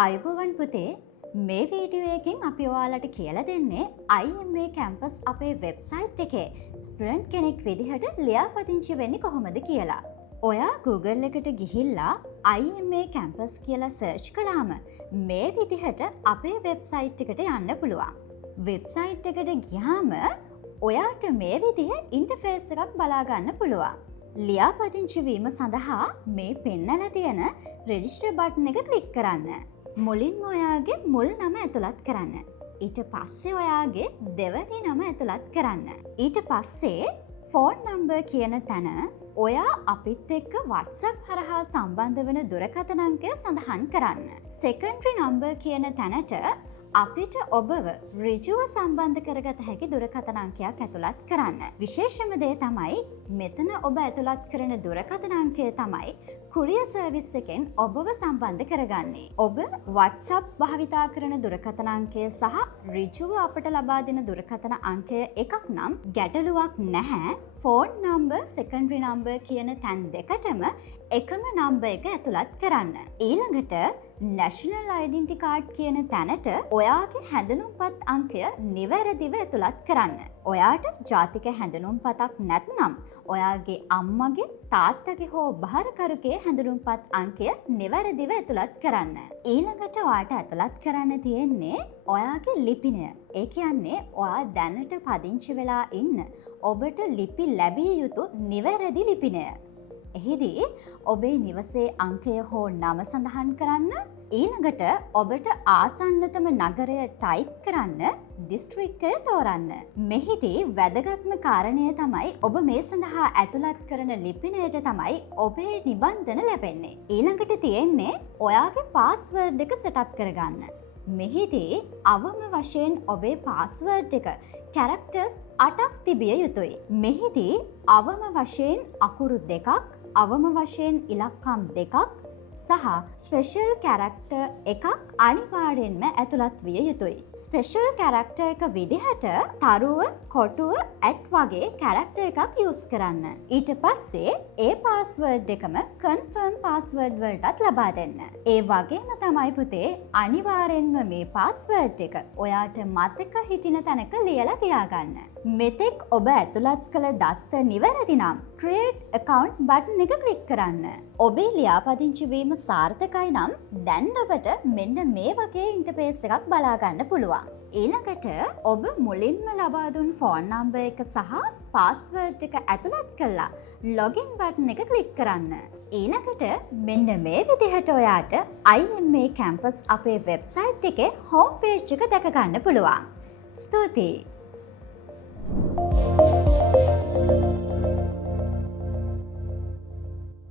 අයිබෝවන් පුතේ මේ වීඩියෝ එකෙන් අපි ඔයාලට කියලා දෙන්නේ IMA කැම්පස් අපේ වෙබ්සයිට් එකේ ස්ටුඩන්ට් කෙනෙක් විදිහට ලියාපදිංචි වෙන්නේ කොහොමද කියලා. ඔයා Google එකට ගිහිල්ලා IMA කැම්පස් කියලා සර්ච් කළාම මේ විදිහට අපේ වෙබ්සයිට් එකට යන්න පුළුවන්. වෙබ්සයිට් එකට ගියාම ඔයාට මේ විදිහ ඉන්ටර්ෆේස් එකක් බලා ගන්න පුළුවන්. ලියාපදිංචි වීම සඳහා මේ පෙන්නලා තියෙන රෙජිස්ටර් බටන් එක ක්ලික් කරන්න. මුලින්ම ඔයාගේ මුල් නම ඇතුළත් කරන්න. ඊට පස්සේ ඔයාගේ දෙවැනි නම ඇතුළත් කරන්න. ඊට පස්සේ ෆෝන් නම්බර් කියන තැන ඔයා අපිත් එක්ක WhatsApp හරහා සම්බන්ධ වෙන දුරකථන අංකය සඳහන් කරන්න. සෙකන්ඩරි නම්බර් කියන තැනට අපිට ඔබව ඍජුව සම්බන්ධ කරගත හැකි දුරකථන අංකයක් ඇතුළත් කරන්න. විශේෂම දේ තමයි මෙතන ඔබ ඇතුළත් කරන දුරකථන අංකය තමයි කුරියර් සර්විස් එකෙන් ඔබව සම්බන්ධ කරගන්නේ. ඔබ WhatsApp භාවිතා කරන දුරකථන අංකය සහ ඍජුව අපට ලබා දෙන දුරකථන අංකය එකක් නම් ගැටලුවක් නැහැ. ෆෝන් නම්බර්, සෙකන්ඩරි නම්බර් කියන තැන් දෙකටම එකම නම්බර් එක ඇතුළත් කරන්න. ඊළඟට නැෂනල් අයිඩෙන්ටිටි කාඩ් කියන තැනට ඔයාගේ හැඳුනුම්පත් අංකය නිවැරදිව ඇතුළත් කරන්න. ඔයාට ජාතික හැඳුනුම්පතක් නැත්නම් ඔයාගේ අම්මගේ, තාත්තගේ හෝ භාරකරුගේ හැඳුනුම්පත් අංකය නිවැරදිව ඇතුළත් කරන්න. ඊළඟට ඔයාට ඇතුළත් කරන්න තියෙන්නේ ඔයාගේ ලිපිනය. ඒ කියන්නේ ඔයා දැනට පදිංචි වෙලා ඉන්න ඔබට ලිපි ලැබිය යුතු නිවැරදි ලිපිනය. එහිදී ඔබේ නිවසේ අංකය හෝ නම සඳහන් කරන්න. ඊළඟට ඔබට ආසන්නතම නගරය ටයිප් කරන්න, දිස්ත්‍රික්කය තෝරන්න. මෙහිදී වැදගත්ම කාරණය තමයි ඔබ මේ සඳහා ඇතුළත් කරන ලිපිනයට තමයි ඔබේ නිබන්ධන ලැබෙන්නේ. ඊළඟට තියෙන්නේ ඔයාගේ පාස්වර්ඩ් එක සෙටප් කරගන්න. මෙහිදී අවම වශයෙන් ඔබේ පාස්වර්ඩ් එක කැරක්ටර්ස් 8ක් තිබිය යුතුයි. මෙහිදී අවම වශයෙන් අකුරු 2ක්, අවම වශයෙන් ඉලක්කම් 2ක් සහ ස්පෙෂල් කැරක්ටර් එකක් අනිවාර්යෙන්ම ඇතුළත් විය යුතුයි. ස්පෙෂල් කැරක්ටර් එක විදිහට තරුව, කොටුව, ඇට් වගේ කැරක්ටර් එකක් යූස් කරන්න. ඊට පස්සේ ඒ පාස්වර්ඩ් එකම කන්ෆර්ම් පාස්වර්ඩ් වලටත් ලබා දෙන්න. ඒ වගේම තමයි පුතේ අනිවාර්යෙන්ම මේ පාස්වර්ඩ් එක ඔයාට මතක හිටින තැනක ලියලා තියාගන්න. මෙතෙක් ඔබ ඇතුළත් කළ දත්ත නිවැරදි නම් create account බටන් එක ක්ලික් කරන්න. ඔබේ ලියාපදිංචි වීම සාර්ථකයි නම් දැන් ඔබට මෙන්න මේ වගේ ඉන්ටර්ෆේස් එකක් බලා ගන්න පුළුවන්. ඊළඟට ඔබ මුලින්ම ලබා දුන් ෆෝන් නම්බර් එක සහ පාස්වර්ඩ් එක ඇතුළත් කරලා login බටන් එක ක්ලික් කරන්න. ඊළඟට මෙන්න මේ විදිහට ඔයාට IMA කැම්පස් අපේ වෙබ්සයිට් එකේ හෝම් පේජ් එක දැක ගන්න පුළුවන්. ස්තුතියි.